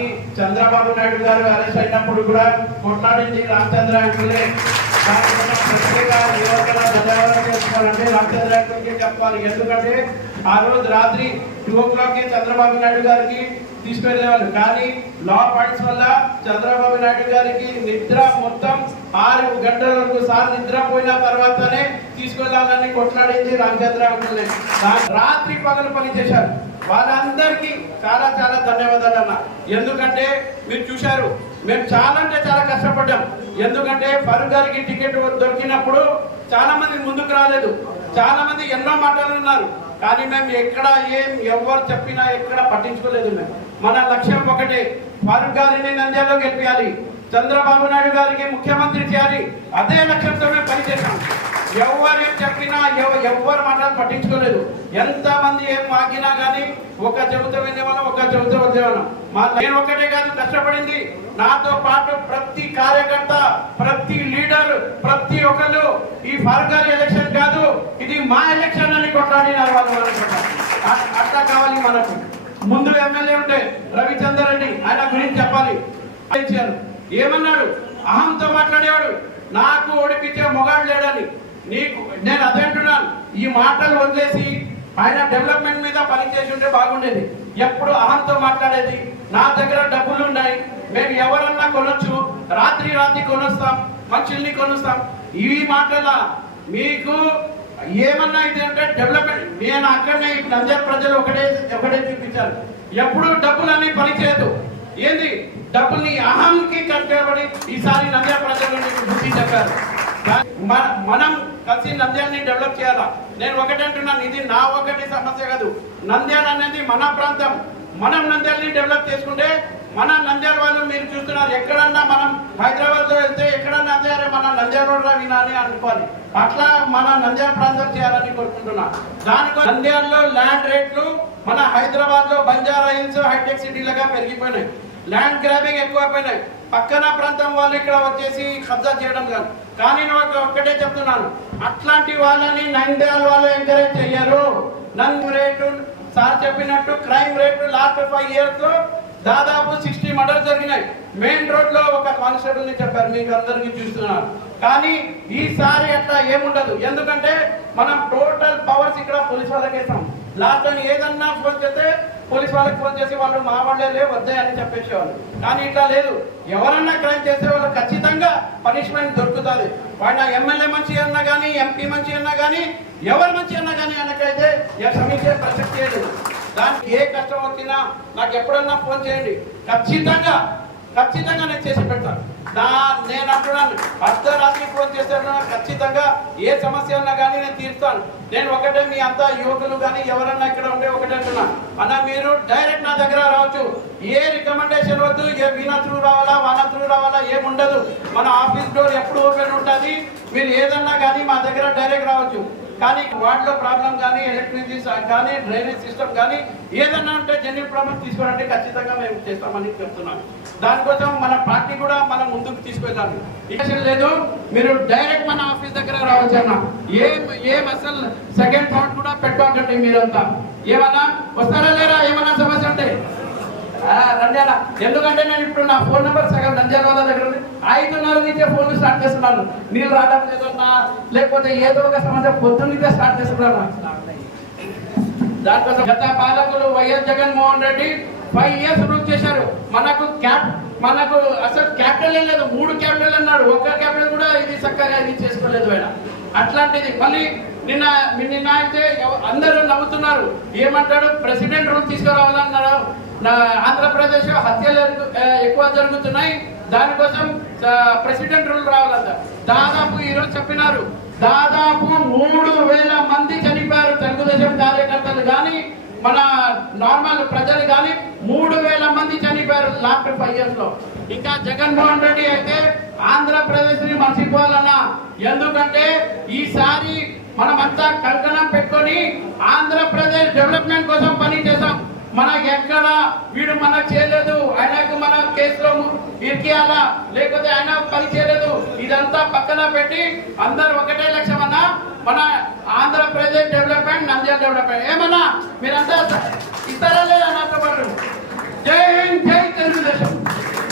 Party Chandrababu Naidu గారు arrest అయినప్పుడు కూడా కొట్లాడింది రామచంద్ర అంకులే దానికోసం రామచంద్ర అంకుల్కి చెప్పాలి. ఎందుకంటే ఆ రోజు రాత్రి two o'clock Chandrababu Naidu గారికి తీసుకెళ్ళేవాళ్ళు కానీ లా పాయింట్స్ వల్ల చంద్రబాబు నాయుడు గారికి నిద్ర మొత్తం ఆరు గంటల వరకు సార్ నిద్రపోయిన తర్వాతనే తీసుకెళ్ళాలని కొట్లాడింది రామచంద్ర అంకుల్ని రాత్రి పగలు పని చేశారు. వాళ్ళందరికీ ధన్యవాదాలు అన్న ఎందుకంటే మీరు చూశారు మేము చాలా అంటే చాలా కష్టపడ్డాం. ఎందుకంటే ఫరూక్ గారికి టికెట్ దొరికినప్పుడు చాలా మంది ముందుకు రాలేదు. చాలా మంది ఎన్నో మాటలు ఉన్నారు కానీ మేము ఎక్కడ ఏం ఎవరు చెప్పినా ఎక్కడ పట్టించుకోలేదు మేము. మన లక్ష్యం ఒకటే ఫరూక్ గారిని నంద్యాలలో గెలిపించాలి చంద్రబాబు నాయుడు గారికి ముఖ్యమంత్రి చేయాలి. అదే లక్ష్యంతో మేము పనిచేసాం ఎవరు ఏం చెప్పినా ఎవ- ఎవ్వరు మాటలు పట్టించుకోలేదు. ఎంత మంది ఏం వాగినా కానీ ఒక చెబుత వినేవాళ్ళం ఒక చెబుత వచ్చేవాళ్ళం మా నేను ఒకటే కాదు కష్టపడింది. నాతో పాటు ప్రతి కార్యకర్త ప్రతి లీడర్ ప్రతి ఒక్కరు ఈ ఫర్గర్ ఎలక్షన్ కాదు ఇది మా ఎలక్షన్ అని కొట్లాడినారు వాళ్ళు అట్లా కావాలి మనకు. ముందు ఎమ్మెల్యే ఉంటే రవిచందర్ రెడ్డి ఆయన గురించి చెప్పాలి. ఏమన్నాడు? అహంతో మాట్లాడేవాడు. నాకు ఓడిపించే మొగాడు లేడని. నీకు నేను అదే అంటున్నాను. ఈ మాటలు వదిలేసి ఆయన డెవలప్మెంట్ మీద పనిచేసి ఉంటే బాగుండేది. ఎప్పుడు అహంతో మాట్లాడేది నా దగ్గర డబ్బులు ఉన్నాయి మేము ఎవరన్నా కొనొచ్చు రాత్రి రాత్రి కొనొస్తాం మనుషుల్ని కొనుస్తాం. ఇవి మాటల మీకు ఏమన్నా ఇది అంటే డెవలప్మెంట్ నేను అక్కడనే ఇప్పుడు నంద్యాల ప్రజలు ఒకటే ఒకటే చూపించారు. ఎప్పుడు డబ్బులన్నీ పనిచేయదు. ఏంది? డబ్బుల్ని అహంకి కట్టబడి ఈసారి నంద్యాల ప్రజలు బుద్ధి చెప్పారు. మనం కలిసి నంద్యాలని డెవలప్ చేయాలా? నేను ఒకటి అంటున్నాను ఇది నా ఒకటి సమస్య కాదు. నంద్యాల అనేది మన ప్రాంతం. మనం నంద్యాలని డెవలప్ చేసుకుంటే మన నంద్యాల వాళ్ళు మీరు చూస్తున్నారు ఎక్కడన్నా మనం హైదరాబాద్లో వెళ్తే ఎక్కడన్నా నంద్యాల మన నంద్యాల వినా అని అనుకోవాలి. అట్లా మన నంద్యాల ప్రాంతం చేయాలని కోరుకుంటున్నా. దానికో నంద్యాలలో ల్యాండ్ రేట్లు మన హైదరాబాద్లో బంజారా హిల్స్ హైటెక్ సిటీలుగా పెరిగిపోయినాయి. ల్యాండ్ గ్రాబింగ్ ఎక్కువైపోయినాయి. పక్కన ప్రాంతం వాళ్ళు ఇక్కడ వచ్చేసి కబ్జా చేయడం కాదు. కానీ నేను ఒక్కటే చెప్తున్నాను. అట్లాంటి వాళ్ళని నంద్యాల వాళ్ళు ఎంకరేజ్ చెయ్యరు. నంది రేటు సార్ చెప్పినట్టు crime rate last five years దాదాపు సిక్స్టీ మర్డర్స్ జరిగినాయి. మెయిన్ రోడ్లో ఒక కానిస్టేబుల్ని చెప్పారు మీకు అందరికీ చూస్తున్నారు కానీ ఈసారి అట్లా ఏముండదు. ఎందుకంటే మనం టోటల్ పవర్స్ ఇక్కడ పోలీస్ వాళ్ళకి వేసాం లాస్ట్ ఏదన్నా ఫోన్ చేస్తే పోలీస్ వాళ్ళకి ఫోన్ చేసి వాళ్ళు మా వాళ్ళే లే వద్దే చెప్పేసేవాళ్ళు. కానీ ఇట్లా లేదు. ఎవరన్నా క్రైమ్ చేసే వాళ్ళు ఖచ్చితంగా పనిష్మెంట్ దొరుకుతుంది. వాడిన ఎమ్మెల్యే మంచి అన్నా కానీ ఎంపీ మంచి అన్నా కానీ ఎవరు మంచి అన్నా కానీ ఆయనకైతే ఏ సమీక్ష ప్రసక్తి లేదు. దానికి ఏ కష్టం వచ్చినా నాకు ఎప్పుడన్నా ఫోన్ చేయండి. ఖచ్చితంగా ఖచ్చితంగా నేను చేసి పెడతాను. నా నేను అంటున్నాను అర్ధరాత్రి ఫోన్ చేస్తాను ఖచ్చితంగా ఏ సమస్య ఉన్నా కానీ నేను తీరుస్తాను నేను ఒకటే మీ అంతా యువకులు కానీ ఎవరన్నా ఇక్కడ ఉండే ఒకటే అంటున్నా. అన్న మీరు డైరెక్ట్ నా దగ్గర రావచ్చు. ఏ రికమెండేషన్ వద్దు ఏ వీణ త్రూ రావాలా వాన త్రూ రావాలా ఏముండదు మన ఆఫీస్ డోర్ ఎప్పుడు ఓపెన్ ఉంటుంది? మీరు ఏదన్నా కానీ మా దగ్గర డైరెక్ట్ రావచ్చు. కానీ వాటిలో ప్రాబ్లం కానీ ఎలక్ట్రిసిటీ కానీ డ్రైనేజ్ సిస్టమ్ కానీ ఏదన్నా ఉంటే జెన్యున్ ప్రాబ్లం తీసుకోవాలంటే ఖచ్చితంగా మేము చేస్తామని చెప్తున్నాను దానికోసం మన పార్టీ కూడా మనం ముందుకు తీసుకెళ్ళాలి ఇక లేదు. మీరు డైరెక్ట్ మన ఆఫీస్ దగ్గర రావచ్చు అన్న. ఏం ఏం అసలు సెకండ్ థాట్ కూడా పెట్టుకోకండి మీరంతా. ఏమన్నా వస్తారా లేరా? ఏమన్నా సమస్య ఉంటే? రంజాల ఎందుకంటే నేను ఇప్పుడు నా ఫోన్ నెంబర్ సగం రంజాల వాళ్ళ దగ్గర ఉంది. ఐదున్నర నుంచే ఫోన్ స్టార్ట్ చేస్తున్నాను నీళ్ళు రావడం లేదన్నా లేకపోతే ఏదో ఒక సమస్య పొద్దున్నే స్టార్ట్ చేస్తున్నాను దానికోసం గత పాలకులు Y S Jaganmohan Reddy five years rule చేశారు. మనకు క్యాప్ మనకు అసలు క్యాపిటల్ లేదు. మూడు క్యాపిటల్ అన్నాడు ఒక్క క్యాపిటల్ కూడా ఇది చక్కగా ఇది చేసుకోలేదు ఆయన. అట్లాంటిది. మళ్ళీ నిన్న నిన్న అయితే అందరూ నవ్వుతున్నారు. ఏమంటాడు? ప్రెసిడెంట్ రూల్ తీసుకురావాలన్నారు. నా ఆంధ్రప్రదేశ్ హత్యలు ఎక్కువ జరుగుతున్నాయి. దానికోసం ప్రెసిడెంట్ రూల్ రావాలంట. దాదాపు ఈరోజు చెప్పినారు. దాదాపు మూడు వేల మంది చనిపోయారు తెలుగుదేశం కార్యకర్తలు కానీ మన నార్మల్ ప్రజలు కానీ మూడు వేల మంది చనిపోయారు లాస్ట్ ఫైవ్ ఇయర్స్లో. ఇంకా జగన్మోహన్ రెడ్డి అయితే ఆంధ్రప్రదేశ్ని మర్చిపోవాలన్నా. ఎందుకంటే ఈసారి మనమంతా కంకణం పెట్టుకొని ఆంధ్రప్రదేశ్ డెవలప్మెంట్ కోసం పని చేసాం మనకి ఎక్కడ వీడు మనకు చేయలేదు ఆయనకు మన కేసులో ఇరికేయాలా? లేకపోతే ఆయన పని చేయలేదు. ఇదంతా పక్కన పెట్టి అందరు ఒకటే లక్ష్యం అన్న మన ఆంధ్రప్రదేశ్ డెవలప్మెంట్ నంద్యాల డెవలప్మెంట్. ఏమన్నా? మీరంతా ఇస్తారా లేదా నాతో పాటు జై